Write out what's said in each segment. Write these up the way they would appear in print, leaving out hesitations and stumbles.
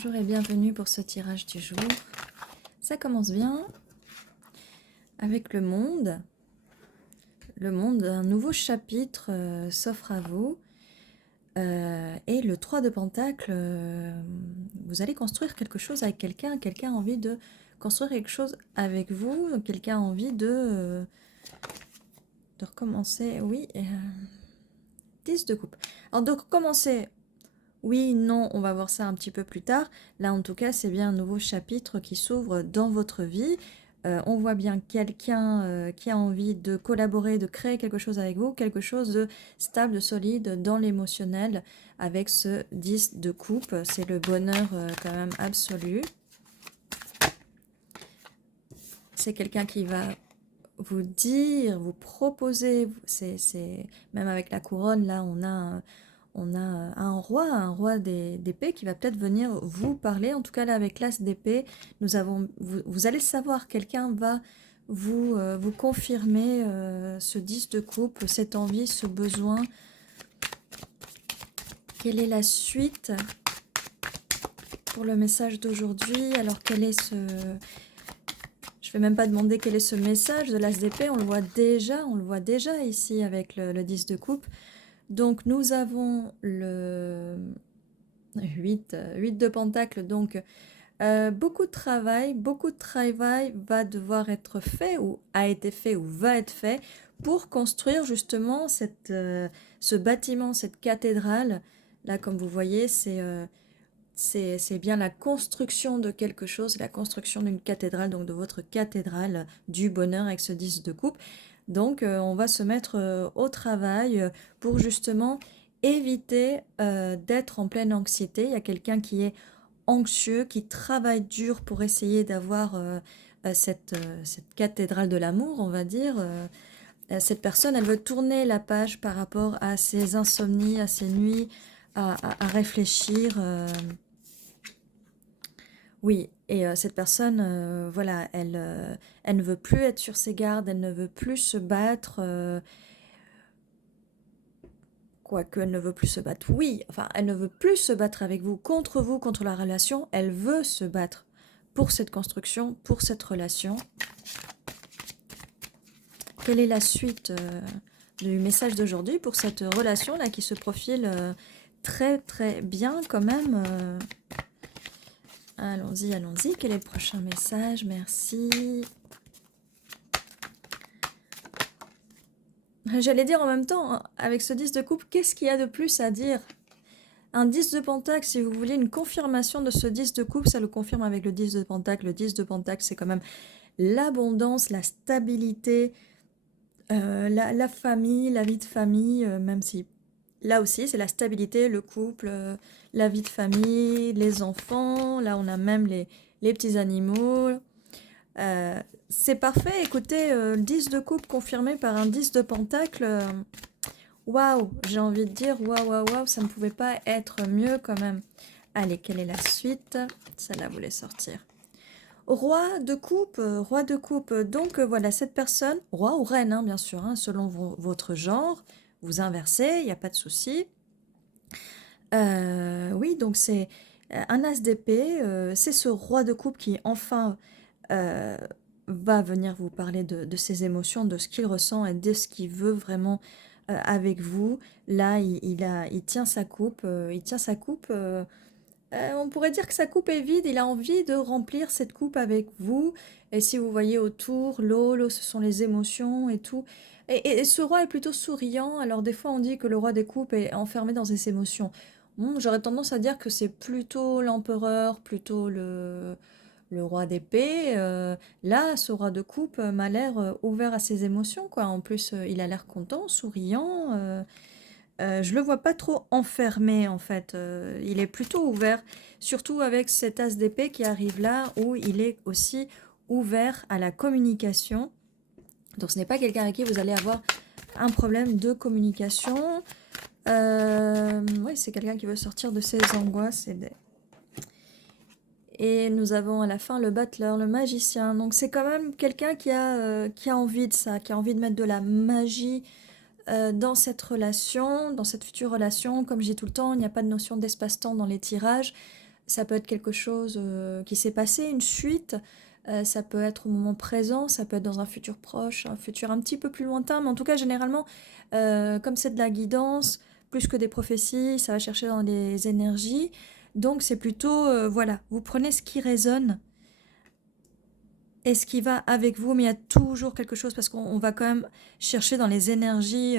Bonjour et bienvenue pour ce tirage du jour. Ça commence bien avec le monde. Le monde, un nouveau chapitre s'offre à vous. Et le 3 de Pentacle, vous allez construire quelque chose avec quelqu'un. Quelqu'un a envie de construire quelque chose avec vous. Quelqu'un a envie de recommencer. Oui, 10 de coupe. Alors de recommencer... Oui, non, on va voir ça un petit peu plus tard. Là, en tout cas, c'est bien un nouveau chapitre qui s'ouvre dans votre vie. On voit bien quelqu'un qui a envie de collaborer, de créer quelque chose avec vous, quelque chose de stable, de solide dans l'émotionnel avec ce 10 de coupe. C'est le bonheur quand même absolu. C'est quelqu'un qui va vous dire, vous proposer, même avec la couronne, là, on a un roi d'épée qui va peut-être venir vous parler. En tout cas, là, avec l'as d'épée, vous allez savoir, quelqu'un va vous confirmer ce 10 de coupe, cette envie, ce besoin. Quelle est la suite pour le message d'aujourd'hui? Alors, quel est ce... Je ne vais même pas demander quel est ce message de l'as d'épée, on le voit déjà ici avec le 10 de coupe. Donc, nous avons le 8 de pentacle, donc beaucoup de travail va devoir être fait, ou a été fait, ou va être fait, pour construire justement ce bâtiment, cette cathédrale. Là, comme vous voyez, c'est bien la construction de quelque chose, la construction d'une cathédrale, donc de votre cathédrale du bonheur avec ce 10 de coupe. Donc, on va se mettre au travail pour justement éviter d'être en pleine anxiété. Il y a quelqu'un qui est anxieux, qui travaille dur pour essayer d'avoir cette cathédrale de l'amour, on va dire. Cette personne, elle veut tourner la page par rapport à ses insomnies, à ses nuits, à réfléchir. Oui, et cette personne, voilà, elle ne veut plus être sur ses gardes, elle ne veut plus se battre, quoique elle ne veut plus se battre, oui, enfin, elle ne veut plus se battre avec vous, contre la relation, elle veut se battre pour cette construction, pour cette relation. Quelle est la suite du message d'aujourd'hui pour cette relation-là qui se profile très très bien quand même Allons-y, allons-y. Quel est le prochain message? Merci. J'allais dire en même temps, hein, avec ce 10 de coupe, qu'est-ce qu'il y a de plus à dire? Un 10 de pentacle, si vous voulez une confirmation de ce 10 de coupe, ça le confirme avec le 10 de pentacle. Le 10 de pentacle, c'est quand même l'abondance, la stabilité, la famille, la vie de famille, même si là aussi, c'est la stabilité, le couple, la vie de famille, les enfants. Là, on a même les petits animaux. C'est parfait. Écoutez, 10 de coupe confirmé par un 10 de pentacle. Waouh, j'ai envie de dire waouh, waouh, waouh, ça ne pouvait pas être mieux quand même. Allez, quelle est la suite? Celle-là voulait sortir. Roi de coupe, roi de coupe. Donc voilà, cette personne, roi ou reine, hein, bien sûr, hein, selon votre genre, vous inversez, il n'y a pas de souci. Oui, donc c'est un as d'épée, c'est ce roi de coupe qui enfin va venir vous parler de ses émotions, de ce qu'il ressent et de ce qu'il veut vraiment avec vous. Là, il tient sa coupe, on pourrait dire que sa coupe est vide, il a envie de remplir cette coupe avec vous. Et si vous voyez autour, l'eau, ce sont les émotions et tout. Et ce roi est plutôt souriant, alors des fois on dit que le roi des coupes est enfermé dans ses émotions. J'aurais tendance à dire que c'est plutôt l'empereur, plutôt le roi d'épée. Là, ce roi de coupe m'a l'air ouvert à ses émotions, quoi. En plus, il a l'air content, souriant. Je le vois pas trop enfermé, en fait. Il est plutôt ouvert, surtout avec cet as d'épée qui arrive là, où il est aussi ouvert à la communication. Donc, ce n'est pas quelqu'un avec qui vous allez avoir un problème de communication. Oui, c'est quelqu'un qui veut sortir de ses angoisses. Et nous avons à la fin le battleur, le magicien. Donc c'est quand même quelqu'un qui a envie de ça, qui a envie de mettre de la magie dans cette relation, dans cette future relation. Comme je dis tout le temps, il n'y a pas de notion d'espace-temps dans les tirages. Ça peut être quelque chose qui s'est passé, une suite. Ça peut être au moment présent, ça peut être dans un futur proche, un futur un petit peu plus lointain. Mais en tout cas, généralement, comme c'est de la guidance, plus que des prophéties, ça va chercher dans les énergies. Donc c'est plutôt, voilà, vous prenez ce qui résonne et ce qui va avec vous, mais il y a toujours quelque chose parce qu'on va quand même chercher dans les énergies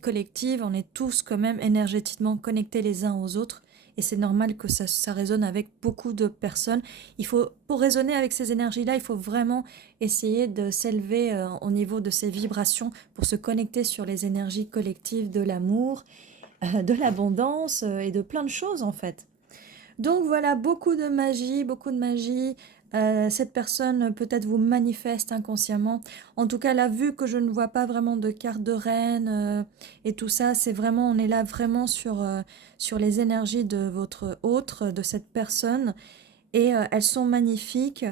collectives. On est tous quand même énergétiquement connectés les uns aux autres, et c'est normal que ça résonne avec beaucoup de personnes. Pour résonner avec ces énergies-là, il faut vraiment essayer de s'élever au niveau de ces vibrations pour se connecter sur les énergies collectives de l'amour, de l'abondance et de plein de choses en fait. Donc voilà, beaucoup de magie, beaucoup de magie. Cette personne peut-être vous manifeste inconsciemment. En tout cas, là, vu que je ne vois pas vraiment de carte de reine et tout ça, c'est vraiment, on est là vraiment sur les énergies de votre autre, de cette personne. Et elles sont magnifiques.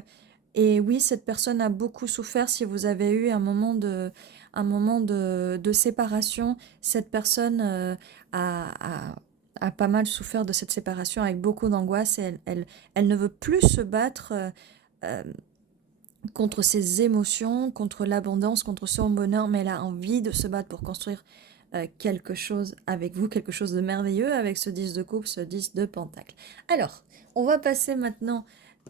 Et oui, cette personne a beaucoup souffert. Si vous avez eu un moment de séparation, cette personne a pas mal souffert de cette séparation avec beaucoup d'angoisse, et elle ne veut plus se battre euh, contre ses émotions, contre l'abondance, contre son bonheur, mais elle a envie de se battre pour construire quelque chose avec vous, quelque chose de merveilleux avec ce 10 de coupe, ce 10 de pentacle. Alors, on va passer maintenant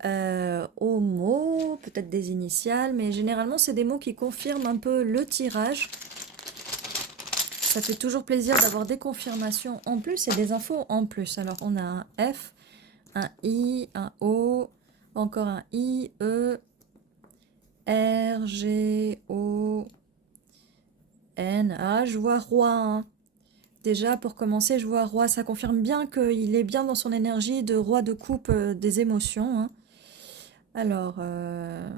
aux mots, peut-être des initiales, mais généralement c'est des mots qui confirment un peu le tirage. Ça fait toujours plaisir d'avoir des confirmations en plus et des infos en plus. Alors on a un F, un I, un O, encore un I, E, R, G, O, N. Ah, je vois roi, hein. Déjà, pour commencer, je vois roi. Ça confirme bien qu'il est bien dans son énergie de roi de coupe des émotions, hein. Alors, un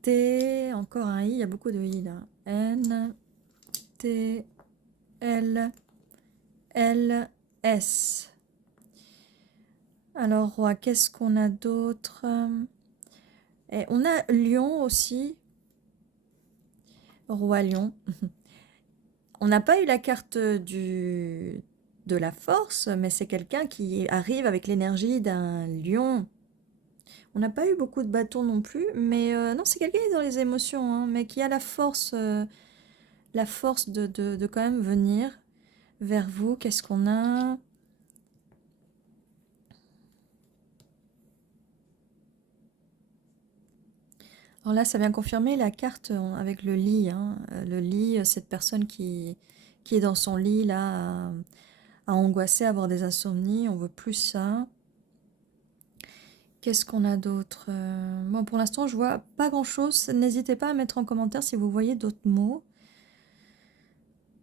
T, encore un I, il y a beaucoup de I là. N, T, L, L, S. Alors, roi, qu'est-ce qu'on a d'autre? Et on a lion aussi. Roi lion. On n'a pas eu la carte de la force, mais c'est quelqu'un qui arrive avec l'énergie d'un lion. On n'a pas eu beaucoup de bâtons non plus, mais non, c'est quelqu'un qui est dans les émotions, hein, mais qui a la force de quand même venir vers vous. Qu'est-ce qu'on a? Alors là, ça vient confirmer la carte avec le lit, hein. Le lit, cette personne qui est dans son lit, là, à angoisser, à avoir des insomnies. On veut plus ça. Qu'est-ce qu'on a d'autre? Bon, pour l'instant, je vois pas grand-chose. N'hésitez pas à mettre en commentaire si vous voyez d'autres mots.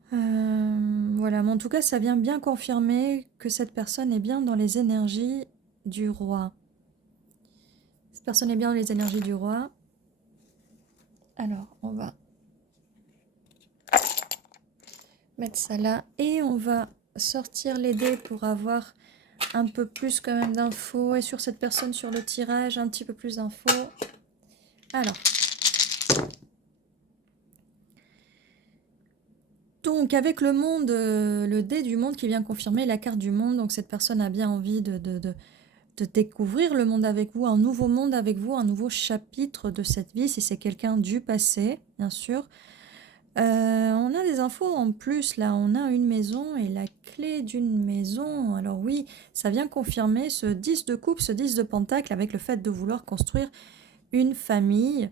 Voilà, mais en tout cas, ça vient bien confirmer que cette personne est bien dans les énergies du roi. Cette personne est bien dans les énergies du roi. Alors, on va mettre ça là et on va sortir les dés pour avoir un peu plus quand même d'infos, et sur cette personne, sur le tirage, un petit peu plus d'infos. Alors, donc avec le monde, le dé du monde qui vient confirmer la carte du monde, donc cette personne a bien envie de découvrir le monde avec vous, un nouveau monde avec vous, un nouveau chapitre de cette vie, si c'est quelqu'un du passé, bien sûr. On a des infos en plus, là, on a une maison et la clé d'une maison. Alors oui, ça vient confirmer ce 10 de coupe, ce 10 de pentacle, avec le fait de vouloir construire une famille.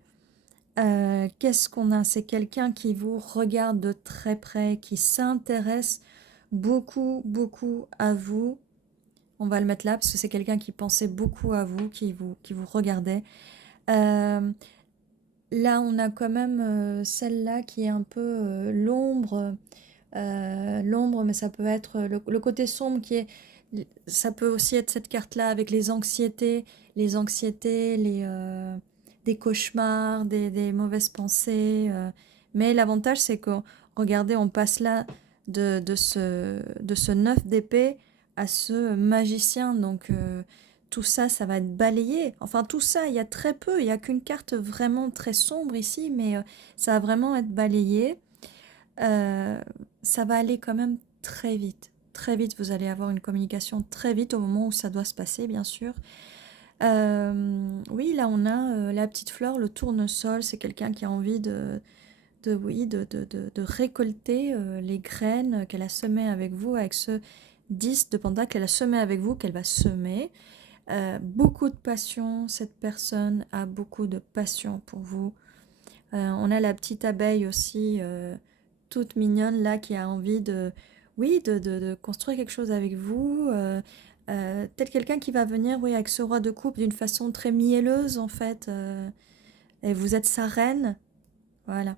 Qu'est-ce qu'on a? C'est quelqu'un qui vous regarde de très près, qui s'intéresse beaucoup, beaucoup à vous. On va le mettre là, parce que c'est quelqu'un qui pensait beaucoup à vous, qui vous regardait. Euh, Là, on a quand même celle-là qui est un peu l'ombre. L'ombre, mais ça peut être le côté sombre qui est... Ça peut aussi être cette carte-là avec les anxiétés, des cauchemars, des mauvaises pensées. Mais l'avantage, c'est que, regardez, on passe là de ce 9 d'épée à ce magicien. Donc, tout ça, ça va être balayé. Enfin, tout ça, il y a très peu. Il n'y a qu'une carte vraiment très sombre ici, mais ça va vraiment être balayé. Ça va aller quand même très vite. très vite, vous allez avoir une communication très vite au moment où ça doit se passer, bien sûr. Oui, là, on a la petite fleur, le tournesol, c'est quelqu'un qui a envie oui, de récolter les graines qu'elle a semées avec vous, avec ce 10 de pentacle qu'elle a semé avec vous, qu'elle va semer. Beaucoup de passion, cette personne a beaucoup de passion pour vous. On a la petite abeille aussi, toute mignonne là, qui a envie oui, de construire quelque chose avec vous. Peut-être quelqu'un qui va venir, oui, avec ce roi de coupe d'une façon très mielleuse en fait. Et vous êtes sa reine. Voilà.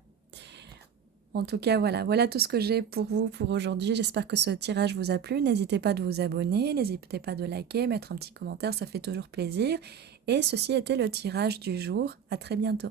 En tout cas, voilà tout ce que j'ai pour vous pour aujourd'hui. J'espère que ce tirage vous a plu. N'hésitez pas de vous abonner, n'hésitez pas de liker, mettre un petit commentaire, ça fait toujours plaisir. Et ceci était le tirage du jour. À très bientôt.